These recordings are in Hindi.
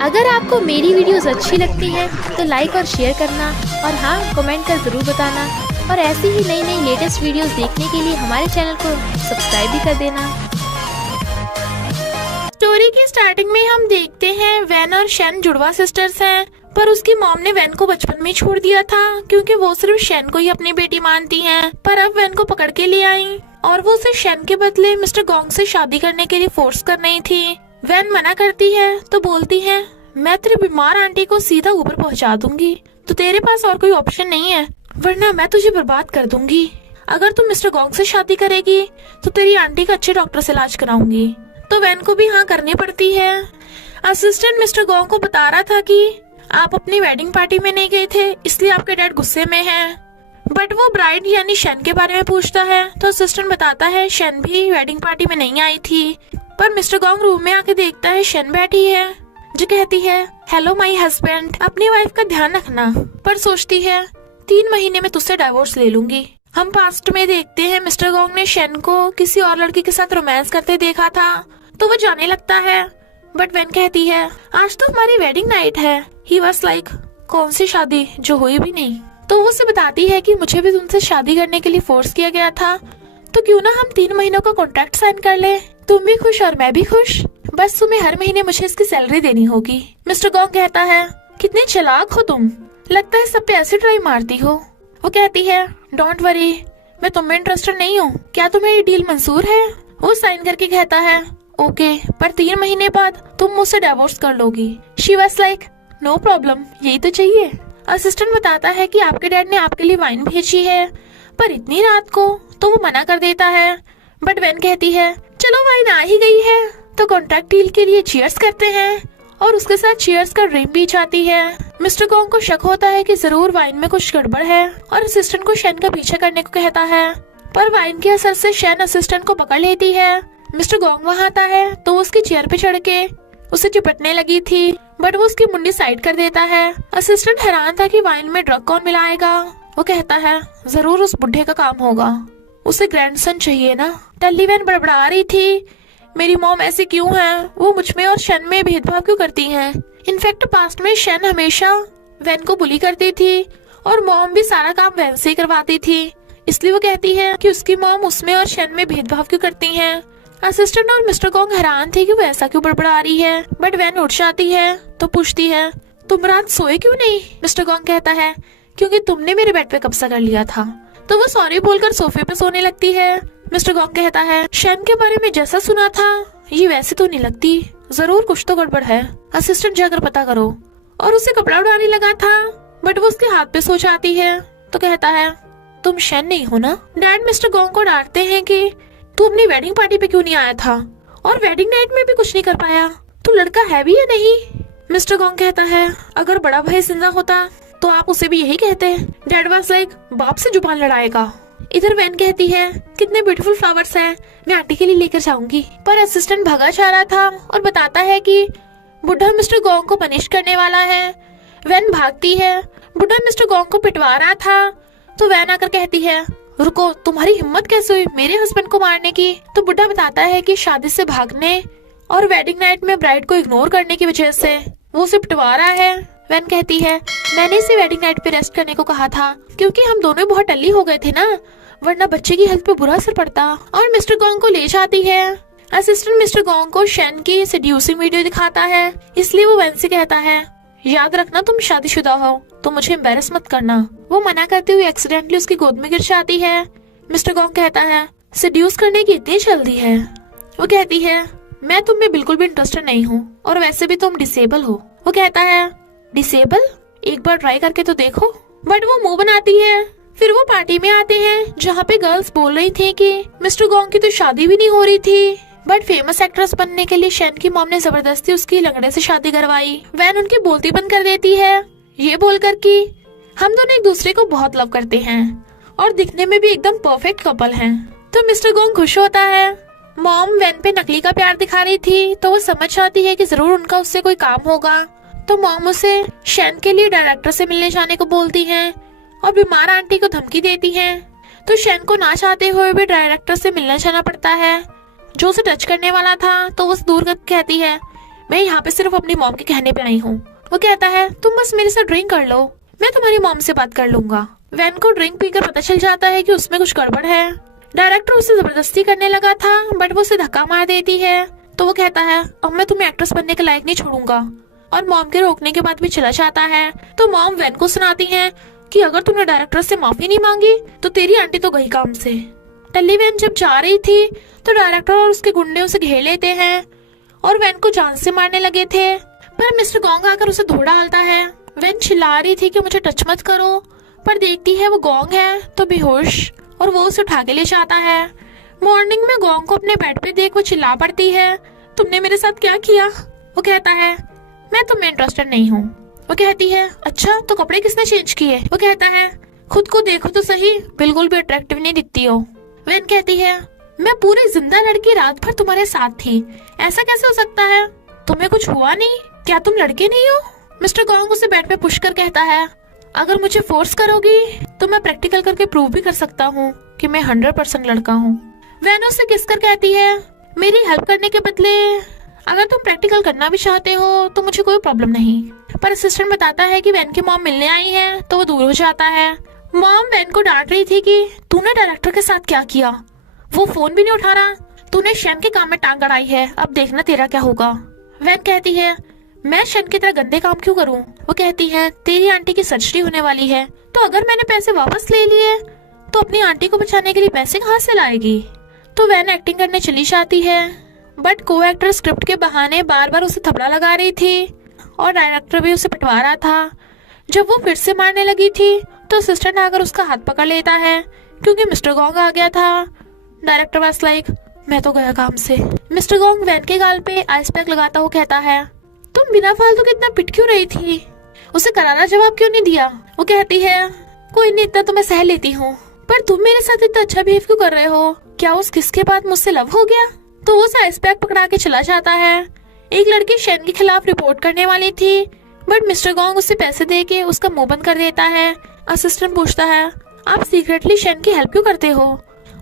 अगर आपको मेरी वीडियोस अच्छी लगती है तो लाइक और शेयर करना, और हाँ, कमेंट कर ज़रूर बताना। और ऐसी ही नई नई लेटेस्ट वीडियोस देखने के लिए हमारे चैनल को सब्सक्राइब भी कर देना। स्टोरी की स्टार्टिंग में हम देखते हैं वैन और शन जुड़वा सिस्टर्स हैं, पर उसकी मॉम ने वैन को बचपन में छोड़ दिया था क्योंकि वो सिर्फ शन को ही अपनी बेटी मानती हैं। पर अब वैन को पकड़ के ले आई और वो उसे शन के बदले मिस्टर गोंग से शादी करने के लिए फोर्स कर रही थी। वैन मना करती है तो बोलती है, मैं तेरी बीमार आंटी को सीधा ऊपर पहुंचा दूंगी, तो तेरे पास और कोई ऑप्शन नहीं है, वरना मैं तुझे बर्बाद कर दूंगी। अगर तू मिस्टर गोंग से शादी करेगी तो तेरी आंटी का अच्छे डॉक्टर से इलाज कराऊंगी। तो वैन को भी हाँ करनी पड़ती है। असिस्टेंट मिस्टर गोंग को बता रहा था कि आप अपनी वेडिंग पार्टी में नहीं गए थे, इसलिए आपके डैड गुस्से में हैं। बट वो ब्राइड यानी शन के बारे में पूछता है तो असिस्टेंट बताता है शन भी वेडिंग पार्टी में नहीं आई थी। पर मिस्टर गोंग रूम में आके देखता है शन बैठी है, जो कहती है, हेलो माय हस्बैंड, अपनी वाइफ का ध्यान रखना। पर सोचती है 3 महीने में तुझसे डाइवोर्स ले लूंगी। हम पास्ट में देखते हैं मिस्टर गोंग ने शन को किसी और लड़की के साथ रोमांस करते देखा था, तो वो जाने लगता है। बट वैन कहती है, आज तो हमारी वेडिंग नाइट है। ही वाज लाइक, कौन सी शादी जो हुई भी नहीं। तो वो उसे बताती है कि मुझे भी तुमसे शादी करने के लिए फोर्स किया गया था, तो क्यों ना हम 3 महीनों का कॉन्ट्रैक्ट साइन कर ले, तुम भी खुश और मैं भी खुश। बस तुम्हें हर महीने मुझे इसकी सैलरी देनी होगी। मिस्टर गोंग कहता है, कितनी चालाक हो तुम, लगता है सब पे ऐसे ट्राई मारती हो। वो कहती है, डोंट वरी, मैं तुम में इंटरेस्टेड नहीं हूँ, क्या तुम्हें ये डील मंजूर है। वो साइन करके कहता है, ओके, पर 3 महीने बाद तुम मुझसे डिवोर्स कर लोगी। She was like, no problem, यही तो चाहिए। असिस्टेंट बताता है कि आपके डैड ने आपके लिए वाइन भेजी है, पर इतनी रात को, तो वो मना कर देता है। बट वैन कहती है, चलो वाइन आ ही गई है तो कॉन्ट्रैक्ट डील के लिए चीयर्स करते हैं, और उसके साथ चीयर्स का ड्रिंक भी जाती है। मिस्टर गोंग को शक होता है कि जरूर वाइन में कुछ गड़बड़ है और असिस्टेंट को शन का पीछा करने को कहता है, पर वाइन के असर से शन असिस्टेंट को पकड़ लेती है। मिस्टर गोंग वहाँ आता है तो वो उसकी चेयर पे चढ़ के उसे चिपटने लगी थी, बट वो उसकी मुंडी साइड कर देता है। असिस्टेंट हैरान था कि वाइन में ड्रग कौन मिलाएगा। वो कहता है, जरूर उस बुढ़े का काम होगा, उसे ग्रैंडसन चाहिए ना। टल्ली वैन बड़बड़ा रही थी, मेरी मॉम ऐसी क्यों है, वो मुझ में और शन में भेदभाव क्यों करती हैं। इनफैक्ट पास्ट में शन हमेशा वैन को बुली करती थी और मॉम भी सारा काम वैन से ही करवाती थी, इसलिए वो कहती है कि उसकी मॉम उसमें और शन में भेदभाव क्यों करती हैं। असिस्टेंट और मिस्टर गोंग हैरान थे कि वो ऐसा क्यों बड़बड़ा रही है। बट वैन उठ जाती है तो पूछती है, तुम रात सोए क्यों नहीं। मिस्टर गोंग कहता है, क्योंकि तुमने मेरे बेड पे कब्जा कर लिया था। तो वो सॉरी बोलकर सोफे पे सोने लगती है। मिस्टर गोंग कहता है, शन के बारे में जैसा सुना था ये वैसे तो नहीं लगती, जरूर कुछ तो गड़बड़ है, असिस्टेंट जाकर पता करो। और उसे कपड़ा उड़ाने लगा था, बट वो उसके हाथ पे सो जाती है तो कहता है, तुम शन नहीं हो ना। डैड मिस्टर गोंग को डांटते हैं कि तू अपनी वेडिंग पार्टी पे क्यों नहीं आया था, और वेडिंग नाइट में भी कुछ नहीं कर पाया, तू लड़का है भी या नहीं। मिस्टर गोंग कहता है, अगर बड़ा भाई जिंदा होता तो आप उसे भी यही कहते। डैड वाज लाइक, बाप से जुबान लड़ाएगा। इधर वैन कहती है, कितने ब्यूटीफुल फ्लावर्स हैं, मैं आंटी के लिए लेकर जाऊंगी। पर असिस्टेंट भागा जा रहा था और बताता है कि बुढ़ा मिस्टर गोंग को पनिश करने वाला है। वैन भागती है, बुढ़ा मिस्टर गोंग को पिटवा रहा था, तो वैन आकर कहती है, रुको, तुम्हारी हिम्मत कैसे हुई मेरे हस्बैंड को मारने की। तो बुढ़ा बताता है कि शादी से भागने और वेडिंग नाइट में ब्राइड को इग्नोर करने की वजह से वो उसे पिटवा रहा है। वैन कहती है, मैंने इसे वेडिंग नाइट पे रेस्ट करने को कहा था क्योंकि हम दोनों बहुत टल्ली हो गए थे ना, वरना बच्चे की हेल्थ पे बुरा असर पड़ता। और मिस्टर गोंग को ले जाती है। असिस्टेंट मिस्टर गोंग को शन की सेड्यूसिंग वीडियो दिखाता है, इसलिए वो वैन से कहता है, याद रखना तुम शादीशुदा हो तो मुझे एम्बैरस मत करना। वो मना करते हुए एक्सीडेंटली उसकी गोद में गिर जाती है। मिस्टर गोंग कहता है, सेड्यूस करने की इतनी जल्दी है। वो कहती है, मैं तुम में बिल्कुल भी इंटरेस्टेड नहीं हूँ, और वैसे भी तुम डिसेबल हो। वो कहता है, डिसेबल, एक बार ट्राई करके तो देखो। बट वो मुंह बनाती है। फिर वो पार्टी में आते हैं जहाँ पे गर्ल्स बोल रही थी कि मिस्टर गोंग की तो शादी भी नहीं हो रही थी, बट फेमस एक्ट्रेस बनने के लिए शन की मॉम ने जबरदस्ती उसकी लंगड़े से शादी करवाई। वैन उनकी बोलती बंद कर देती है, ये बोलकर कि हम दोनों एक दूसरे को बहुत लव करते हैं और दिखने में भी एकदम परफेक्ट कपल हैं। तो मिस्टर गोंग खुश होता है। मॉम वैन पे नकली का प्यार दिखा रही थी, तो वो समझ जाती है कि जरूर उनका उससे कोई काम होगा। तो मॉम उसे शन के लिए डायरेक्टर से मिलने जाने को बोलती हैं और बीमार आंटी को धमकी देती हैं। तो शन को ना चाहते हुए भी डायरेक्टर से मिलना जाना पड़ता है, जो उसे टच करने वाला था। तो वो दूर करके कहती है, मैं यहाँ पे सिर्फ अपनी मॉम के कहने पे आई हूँ। वो कहता है तुम बस मेरे साथ ड्रिंक कर लो, मैं तुम्हारी मॉम से बात कर लूंगा। वैन को ड्रिंक पीकर पता चल जाता है कि उसमें कुछ गड़बड़ है। डायरेक्टर उसे जबरदस्ती करने लगा था बट वो उसे धक्का मार देती है। तो वो कहता है अब मैं तुम्हें एक्ट्रेस बनने के लायक नहीं छोड़ूंगा, और मॉम के रोकने के बाद भी चला जाता है। तो मॉम वैन को सुनाती है कि अगर तुमने डायरेक्टर से माफी नहीं मांगी तो तेरी आंटी तो गई काम से। टल्ली वैन जब जा रही थी तो डायरेक्टर और उसके गुंडे उसे घेर लेते हैं और वैन को जान से मारने लगे थे, पर मिस्टर गोंग आकर उसे धो डालता है। वैन चिल्ला रही थी कि मुझे टच मत करो, पर देखती है वो गोंग है तो बेहोश, और वो उसे उठा के ले जाता है। मॉर्निंग में गोंग को अपने बेड पे देख वो चिल्ला पड़ती है तुमने मेरे साथ क्या किया। वो कहता है मैं तुम्हें इंटरेस्टेड नहीं हूँ। वो कहती है अच्छा तो कपड़े किसने चेंज किए। वो कहता है खुद को देखो तो सही, बिल्कुल भी अट्रैक्टिव नहीं दिखती हो। वैन कहती है मैं पूरी जिंदा लड़की रात भर तुम्हारे साथ थी, ऐसा कैसे हो सकता है, तुम्हें कुछ हुआ नहीं, क्या तुम लड़के नहीं हो। मिस्टर गोंग उसे बेड पे पुश कर कहता है अगर मुझे फोर्स करोगी तो मैं प्रैक्टिकल करके प्रूव भी कर सकता हूँ कि मैं 100% लड़का हूँ। वैन उसे किस कर कहती है मेरी हेल्प करने के बदले अगर तुम प्रैक्टिकल करना भी चाहते हो तो मुझे कोई प्रॉब्लम नहीं। पर असिस्टेंट बताता है कि वैन की मॉम मिलने आई है तो वो दूर हो जाता है। मॉम वैन को डांट रही थी कि तूने डायरेक्टर के साथ क्या किया, वो फोन भी नहीं उठा रहा, तूने शैन के काम में टांग अड़ाई है, अब देखना तेरा क्या होगा। वैन कहती है मैं शैन की तरह गंदे काम क्यों करूं। वो कहती है तेरी आंटी की सर्जरी होने वाली है, तो अगर मैंने पैसे वापस ले लिए तो अपनी आंटी को बचाने के लिए पैसे कहाँ से लाएगी। तो वैन एक्टिंग करने चली जाती है, बट को एक्टर स्क्रिप्ट के बहाने बार बार उसे थपड़ा लगा रही थी और डायरेक्टर भी उसे पिटवा रहा था। जब वो फिर से मारने लगी थी तो असिस्टेंट आकर उसका हाथ पकड़ लेता है क्योंकि मिस्टर गोंग आ गया था। डायरेक्टर वाज लाइक मैं तो गया काम से। मिस्टर गोंग वैन के गाल पे आइस पैक लगाता हुआ कहता है तुम बिना फालतू के इतना पिट क्यों रही थी, उसे करारा जवाब क्यों नहीं दिया। वो कहती है कोई नहीं, इतना तो मैं सह लेती हूँ, पर तुम मेरे साथ इतना अच्छा बिहेव क्यों कर रहे हो, क्या उस किस के बाद मुझसे लव हो गया। तो वो उसे आइस पैक पकड़ा के चला जाता है। एक लड़की शैन के खिलाफ रिपोर्ट करने वाली थी, बट मिस्टर गोंग उसे पैसे दे के उसका मुंह बंद कर देता है। असिस्टेंट पूछता है आप सीक्रेटली शैन की हेल्प क्यों करते हो।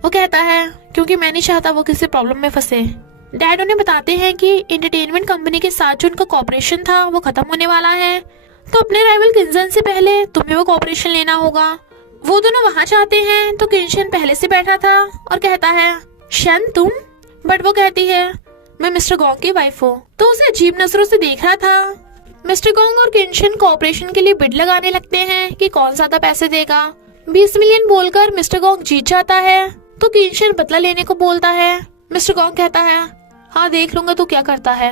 वो कहता है क्योंकि मैं नहीं चाहता वो किसी प्रॉब्लम में फंसे। डैड उन्हें बताते हैं कि एंटरटेनमेंट कंपनी के साथ जो उनका कॉपरेशन था वो खत्म होने वाला है, तो अपने राइवल किंजन से पहले तुम्हें वो कॉपरेशन लेना होगा। वो दोनों वहाँ जाते हैं तो किंशन पहले से बैठा था और कहता है शैन तुम, बट वो कहती है मैं मिस्टर गोंग की वाइफ हूँ, तो उसे अजीब नजरों से देख रहा था। मिस्टर गोंग और किंशन कॉपरेशन के लिए बिड लगाने लगते हैं कि कौन ज्यादा पैसे देगा। 20 मिलियन बोलकर मिस्टर गोंग जीत जाता है, तो किंशन बदला लेने को बोलता है। मिस्टर गोंग कहता है हाँ देख लूंगा तू क्या करता है,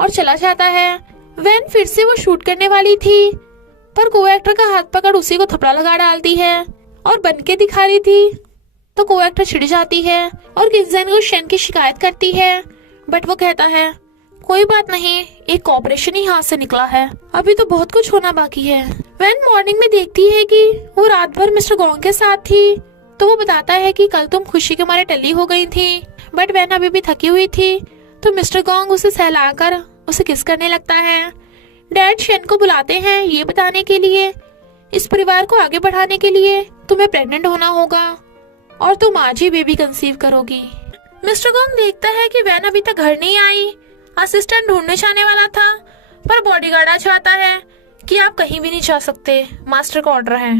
और चला जाता है। वैन फिर से वो शूट करने वाली थी, पर को एक्टर का हाथ पकड़ उसी को थपड़ा लगा डालती है और बन के दिखा रही थी, तो को एक्टर छिड़ जाती है और किंजन को शैन की शिकायत करती है, बट वो कहता है कोई बात नहीं, एक कॉपरेशन ही हाथ से निकला है, अभी तो बहुत कुछ होना बाकी है। वैन मॉर्निंग में देखती है कि वो रात भर मिस्टर गोंग के साथ थी, तो वो बताता है कि कल तुम खुशी के मारे टल्ली हो गई थी, बट वैन अभी भी थकी हुई थी। तो मिस्टर गोंग उसे सहलाकर उसे किस करने लगता है। डैड शैन को बुलाते हैं ये बताने के लिए इस परिवार को आगे बढ़ाने के लिए तुम्हें प्रेग्नेंट होना होगा और तुम आज ही बेबी कंसीव करोगी। मिस्टर गोंग देखता है कि वैन अभी तक घर नहीं आई। असिस्टेंट ढूंढने जाने वाला था, पर बॉडीगार्ड आ जाता है कि आप कहीं भी नहीं जा सकते, मास्टर का ऑर्डर है।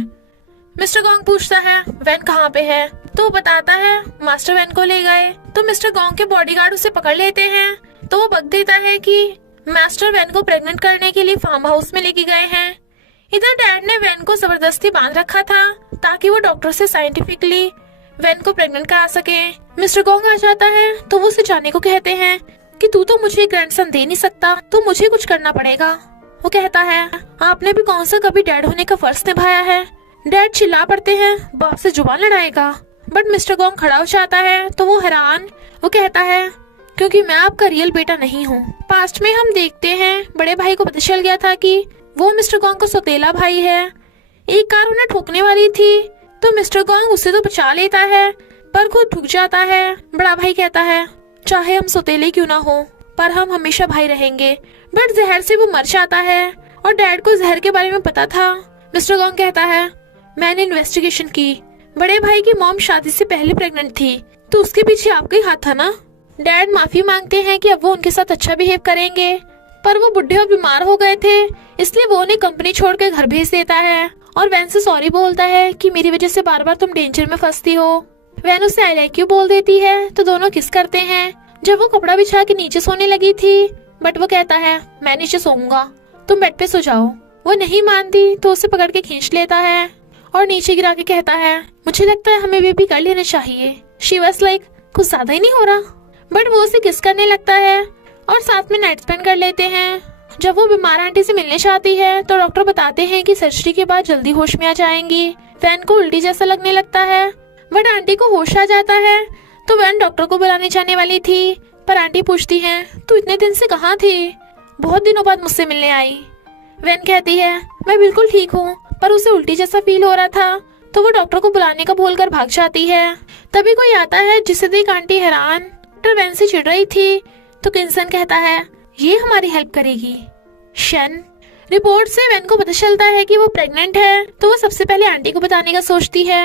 मिस्टर गोंग पूछता है वैन कहाँ पे है, तो वो बताता है मास्टर वैन को ले गए। तो मिस्टर गोंग के बॉडीगार्ड उसे पकड़ लेते हैं, तो वो बक देता है कि मास्टर वैन को प्रेग्नेंट करने के लिए फार्म हाउस में लेके गए हैं। इधर डैड ने वैन को जबरदस्ती बांध रखा था ताकि वो डॉक्टर से साइंटिफिकली वैन को प्रेग्नेंट करा सके। मिस्टर गोंग आ जाता है, तो वो उसे जाने को कहते हैं कि तू तो मुझे ग्रैंडसन दे नहीं सकता, तो मुझे कुछ करना पड़ेगा। वो कहता है आपने भी कौन सा कभी डैड होने का फर्ज निभाया है। डैड चिल्ला पड़ते हैं बाप से जुबान लड़ाएगा, बट मिस्टर गोंग खड़ा हो जाता है, तो वो हैरान। वो कहता है क्योंकि मैं आपका रियल बेटा नहीं हूँ। पास्ट में हम देखते हैं बड़े भाई को पता चल गया था कि वो मिस्टर गोंग का सौतेला भाई है। एक कार उन्हें ठोकने वाली थी, तो मिस्टर गोंग उसे तो बचा लेता है, पर खुद ठुक जाता है। बड़ा भाई कहता है चाहे हम सौतेले क्यों ना हो, पर हम हमेशा भाई रहेंगे, बट जहर से वो मर जाता है और डैड को जहर के बारे में पता था। मिस्टर गोंग कहता है मैंने इन्वेस्टिगेशन की, बड़े भाई की मॉम शादी से पहले प्रेग्नेंट थी, तो उसके पीछे आपका ही हाथ था ना। डैड माफी मांगते हैं कि अब वो उनके साथ अच्छा बिहेव करेंगे, पर वो बुढ़े और बीमार हो गए थे, इसलिए वो उन्हें कंपनी छोड़कर घर भेज देता है और वैन से सॉरी बोलता है कि मेरी वजह से बार बार तुम डेंजर में फंसती हो। वैन उसे आई लाइक यू बोल देती है तो दोनों किस करते हैं। जब वो कपड़ा बिछा के नीचे सोने लगी थी, बट वो कहता है मैं नीचे सोऊंगा, तुम बेड पे सो जाओ। वो नहीं मानती तो उसे पकड़ के खींच लेता है और नीचे गिरा के कहता है मुझे लगता है हमें बेबी कर लेना चाहिए। शी वाज लाइक कुछ ज्यादा ही नहीं हो रहा। बट वो उसे किस करने लगता है और साथ में नाइट स्पेंड कर लेते हैं। जब वो बीमार आंटी से मिलने चाहती है तो डॉक्टर बताते हैं कि सर्जरी के बाद जल्दी होश में आ जाएंगी। वैन को उल्टी जैसा लगने लगता है, बट आंटी को होश आ जाता है तो वैन डॉक्टर को बुलाने जाने वाली थी, पर आंटी पूछती है तू इतने दिन से कहाँ थी, बहुत दिनों बाद मुझसे मिलने आई। वैन कहती है मैं बिल्कुल ठीक हूँ, पर उसे उल्टी जैसा फील हो रहा था तो वो डॉक्टर को बुलाने का बोलकर भाग जाती है। तभी कोई आता है जिसे देख आंटी हैरान। डॉक्टर वैन से चिढ़ रही थी तो किंसन कहता है ये हमारी हेल्प करेगी। शन रिपोर्ट से वैन को पता चलता है कि वो प्रेग्नेंट है तो वो सबसे पहले आंटी को बताने का सोचती है।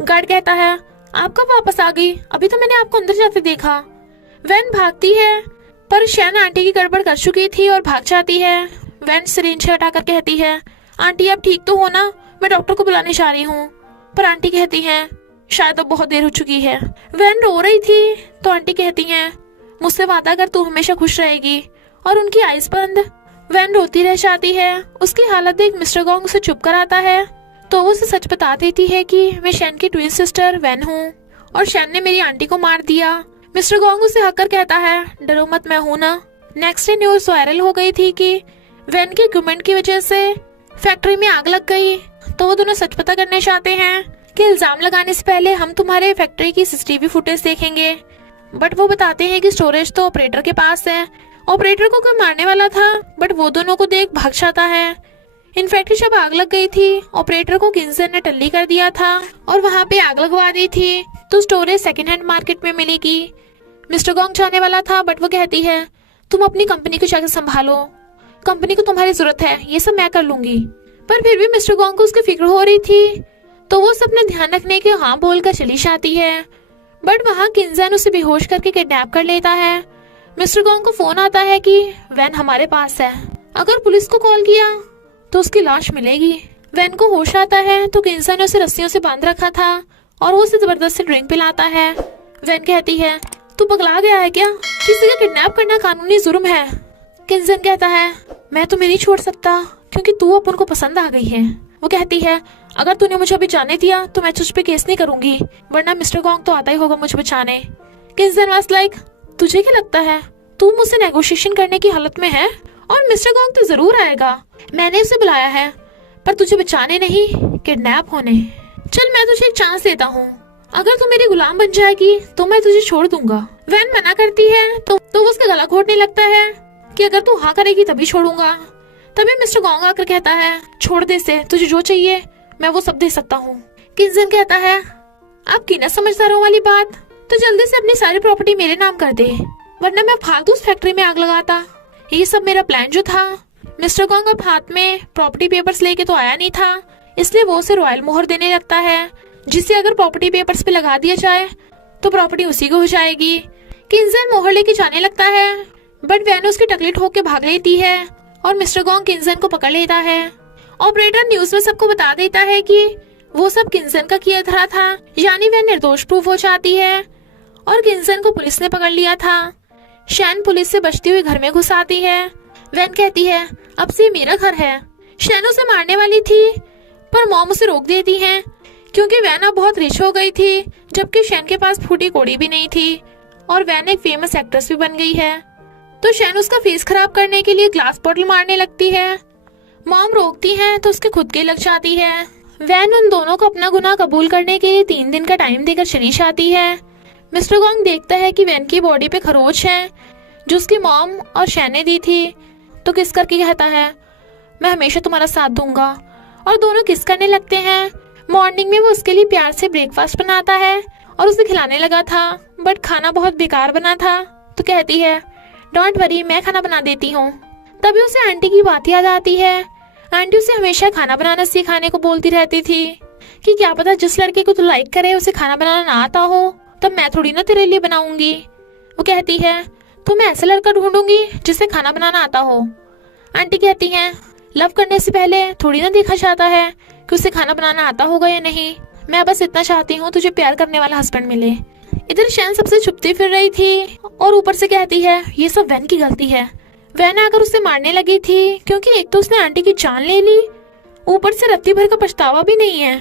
गार्ड कहता है आप कब वापस आ गई, अभी तो मैंने आपको अंदर जाते देखा। वैन भागती है पर शन आंटी की गड़बड़ कर चुकी थी और भाग जाती है। वैन सिरिंज हटाकर कहती है आंटी आप ठीक तो हो ना, मैं डॉक्टर को बुलाने जा रही हूँ। पर आंटी कहती है शायद अब बहुत देर हो चुकी है। वैन रो रही थी तो आंटी कहती है मुझसे वादा कर तू हमेशा खुश रहेगी, और उनकी आइज बंद। वैन रोती रह जाती है। उसकी हालत देख मिस्टर गॉन्ग उसे चुप कराता है तो वो उसे सच बता देती है कि मैं शैन की ट्विन सिस्टर वैन हूँ और शैन ने मेरी आंटी को मार दिया। मिस्टर गॉन्ग उसे हककर कहता है डरो मत, मैं हूँ ना। नेक्स्ट डे न्यूज वायरल हो गई थी कि वैन के इक्विपमेंट की वजह से फैक्ट्री में आग लग गई। तो वो दोनों सच पता करने चाहते हैं कि इल्जाम लगाने से पहले हम तुम्हारे फैक्ट्री की सीसीटीवी फुटेज देखेंगे। बट वो बताते हैं कि स्टोरेज तो ऑपरेटर के पास है। ऑपरेटर को कोई मारने वाला था, बट वो दोनों को देख भाग जाता है। इनफैक्ट जब आग लग गई थी ऑपरेटर को किंसन ने टल्ली कर दिया था और वहाँ पे आग लगवा दी थी, तो स्टोरेज सेकेंड हैंड मार्केट में मिलेगी। मिस्टर गॉन्ग जाने वाला था, बट वो कहती है तुम अपनी कंपनी को जाकर संभालो, कंपनी को तुम्हारी जरूरत है, ये सब मैं कर लूंगी। पर फिर भी मिस्टर गॉन्ग को उसकी फिक्र हो रही थी तो वो सब अपने ध्यान रखने के हाँ बोलकर चली जाती है। बट वहाँ किंसन उसे बेहोश करके किडनैप कर लेता है। मिस्टर गॉन्ग को फोन आता है कि वैन हमारे पास है, अगर पुलिस को कॉल किया तो उसकी लाश मिलेगी। वैन को होश आता है तो किंसन ने उसे रस्सियों से बांध रखा था और वो उसे जबरदस्ती ड्रिंक पिलाता है। वैन कहती है तू पगला गया है क्या, किसी का किडनैप करना कानूनी जुर्म है। किंसन कहता है मैं तुम्हें नहीं छोड़ सकता क्योंकि तू अपन को पसंद आ गई है। वो कहती है अगर तूने मुझे अभी जाने दिया तो मैं तुझ पे केस नहीं करूंगी, वरना मिस्टर गॉन्ग तो आता ही होगा मुझे बचाने। किंसन वाज लाइक तुझे क्या लगता है तू मुझसे नेगोशिएशन करने की हालत में है, और मिस्टर गॉन्ग तो जरूर आएगा, मैंने उसे बुलाया है पर तुझे बचाने नहीं, किडनैप होने। चल मैं तुझे एक चांस देता हूँ, अगर तू मेरी गुलाम बन जाएगी तो मैं तुझे छोड़ दूंगा। वैन मना करती है तो वो उसका गला घोटने लगता है कि अगर तू हाँ करेगी तभी छोड़ूंगा। तभी मिस्टर गॉन्ग आकर कहता है छोड़ दे से, तुझे जो चाहिए मैं वो सब दे सकता हूँ। किंसन कहता है आपकी न समझदारों वाली बात, तो जल्दी से अपनी सारी प्रॉपर्टी मेरे नाम कर दे, वरना मैं फालतू उस फैक्ट्री में आग लगाता। ये सब मेरा प्लान जो था। मिस्टर गॉन्ग अब हाथ में प्रॉपर्टी पेपर्स लेके तो आया नहीं था, इसलिए वो उसे रॉयल मोहर देने लगता है, जिसे अगर प्रॉपर्टी पेपर्स पे लगा दिया जाए तो प्रॉपर्टी उसी को हो जाएगी। किंसन मोहर लेके जाने लगता है, बट वैन उसकी टकली ठोक के भाग लेती है और मिस्टर गॉन्ग किंसन को पकड़ लेता है। ऑपरेटर न्यूज में सबको बता देता है कि वो सब किंसन का किया धरा था, यानी वह निर्दोष प्रूफ हो जाती है और किंसन को पुलिस ने पकड़ लिया था। शैन पुलिस से बचती हुई घर में घुस आती है। वैन कहती है अब से मेरा घर है। शैन उसे मारने वाली थी पर मॉम उसे रोक देती है क्योंकि वैन अब बहुत रिच हो गई थी, जबकि शैन के पास फूटी कोड़ी भी नहीं थी और वैन एक फेमस एक्ट्रेस भी बन गई है। तो शैन उसका फेस खराब करने के लिए ग्लास बॉटल मारने लगती है। मॉम रोकती है तो उसके खुद के लग जाती है। वैन उन दोनों को अपना गुनाह कबूल करने के लिए 3 दिन का टाइम देकर चली जाती है। मिस्टर गॉन्ग देखता है कि वैन की बॉडी पे खरोच है जो उसकी मॉम और शैन ने दी थी, तो किस करके कहता है मैं हमेशा तुम्हारा साथ दूंगा, और दोनों किस करने लगते हैं। मॉर्निंग में वो उसके लिए प्यार से ब्रेकफास्ट बनाता है और उसे खिलाने लगा था, बट खाना बहुत बेकार बना था। तो कहती है डोंट वरी, मैं खाना बना देती हूँ। तभी उसे आंटी की बात याद आती है। आंटी उसे हमेशा खाना बनाना सिखाने को बोलती रहती थी कि क्या पता जिस लड़के को तू लाइक करे उसे खाना बनाना ना आता हो, तब मैं थोड़ी ना तेरे लिए बनाऊंगी। वो कहती है तो मैं ऐसा लड़का ढूंढूंगी जिसे खाना बनाना आता हो। आंटी कहती हैं, लव करने से पहले थोड़ी ना देखा जाता है कि उसे खाना बनाना आता होगा या नहीं। मैं बस इतना चाहती हूँ तुझे प्यार करने वाला हस्बैंड मिले। इधर शैन सबसे छुपती फिर रही थी और ऊपर से कहती है ये सब वैन की गलती है। वैन आकर उसे मारने लगी थी क्योंकि एक तो उसने आंटी की जान ले ली, ऊपर से रत्ती भर का पछतावा भी नहीं है।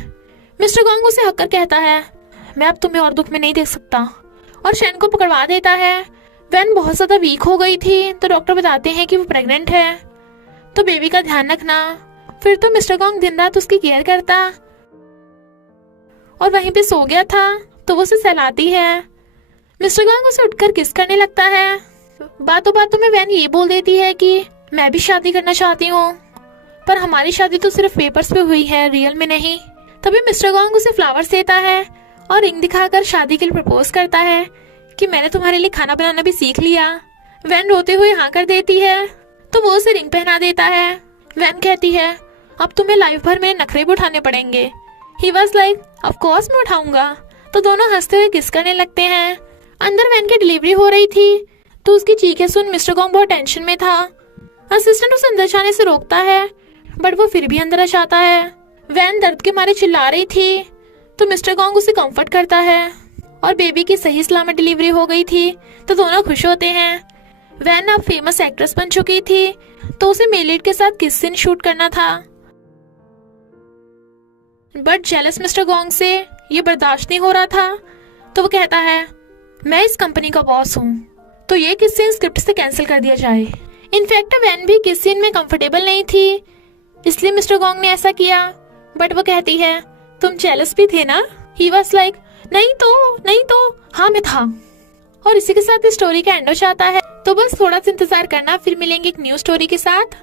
मिस्टर गॉन्ग उसे हक कर कहता है, मैं अब तुम्हें और दुख में नहीं देख सकता, और शैन को पकड़वा देता है। वैन बहुत ज्यादा वीक हो गई थी तो डॉक्टर बताते हैं कि वो प्रेग्नेंट है, तो बेबी का ध्यान रखना। फिर तो मिस्टर गॉन्ग दिन रात उसकी केयर करता और वहीं पे सो गया था तो वो उसे सहलाती है। मिस्टर गॉन्ग उसे उठकर किस करने लगता है। बातों बातों में वैन ये बोल देती है कि मैं भी शादी करना चाहती हूँ, पर हमारी शादी तो सिर्फ पेपर्स पे हुई है, रियल में नहीं। तभी मिस्टर गॉन्ग उसे फ्लावर्स देता है और रिंग दिखाकर शादी के लिए प्रपोज करता है कि मैंने तुम्हारे लिए खाना बनाना भी सीख लिया। वैन रोते हुए हाँ कर देती है तो वो उसे रिंग पहना देता है। वैन कहती है, अब तुम्हें लाइफ भर मेरे नखरे भी उठाने पड़ेंगे। He was like, of course मैं उठाऊंगा। तो दोनों हंसते हुए किस करने लगते हैं। अंदर वैन की डिलीवरी हो रही थी तो उसकी चीखें सुन मिस्टर गॉन्ग बहुत टेंशन में था। असिस्टेंट उसे अंदर जाने से रोकता है बट वो फिर भी अंदर आ जाता है। वैन दर्द के मारे चिल्ला रही थी तो मिस्टर गॉन्ग उसे कंफर्ट करता है और बेबी की सही सलामत डिलीवरी हो गई थी तो दोनों खुश होते हैं। वैन अब फेमस एक्ट्रेस बन चुकी थी तो उसे मेलिड के साथ किस सीन शूट करना था, बट जेलस मिस्टर गॉन्ग से ये बर्दाश्त नहीं हो रहा था तो वो कहता है, मैं इस कंपनी का बॉस हूँ तो ये किस सीन स्क्रिप्ट से कैंसिल कर दिया जाए। इनफैक्ट वैन भी किस सीन में कंफर्टेबल नहीं थी इसलिए मिस्टर गॉन्ग ने ऐसा किया, बट वो कहती है, तुम जेलस भी थे ना। ही वॉज लाइक, नहीं तो हाँ मैं था। और इसी के साथ इस स्टोरी का एंड हो जाता है। तो बस थोड़ा सा इंतजार करना, फिर मिलेंगे एक न्यू स्टोरी के साथ।